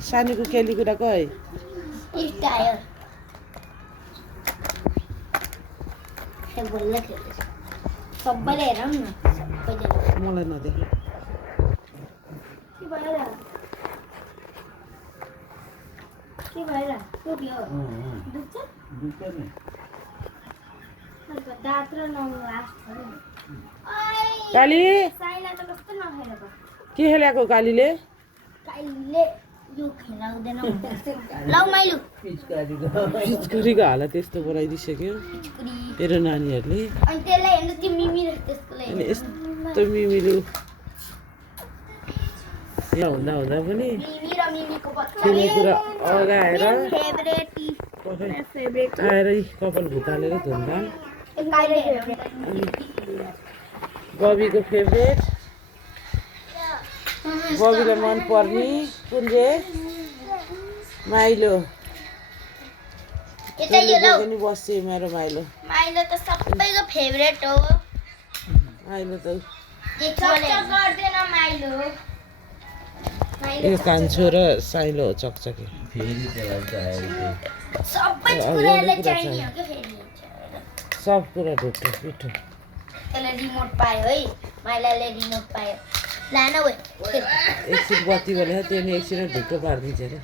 सानीको केली कुरा गए सबैले हेरौँ न सबैजना मलाई नदेखे के भएर दुख्छ दाँत र काली साइला त कस्तो नखाएर भयो के खेलेको कालीले कालीले यो खेलाउँदैन लौ माइलु पिचकारीको हालत यस्तो बनाइदिइसक्यो मेरो नानीहरूले अनि त्यसलाई हेर्नु त्यो मिमी र त्यसको लागि अनि यस्तो मिमिलो यहाँ हुँदा हुँदा पनि मिमी र मिमीको बच्चा खानेकुरा अगाएर फेभरेट आएर कपाल भुतालेर धुमधाम कालीले बबीको फेभरेट बबीलाई मनपर्ने कुन रे माइलो यता यो लौ पनि बस्छ मेरो माइलो माइलो त सबैको फेभरेट हो माइलो त गर्दैन माइलो यो कान्छो र साइलो हो चकचके सबै कुरालाई चाहिने हो के फेरि सब कुरा ढुट्टो पिठो त्यसले रिमोट पायो है माइलाले रिमोट पायो लान गयो एकछिन बत्ती बोलेको त्यो नि एकछिन ढुट्टो पारिदिन्छ अरे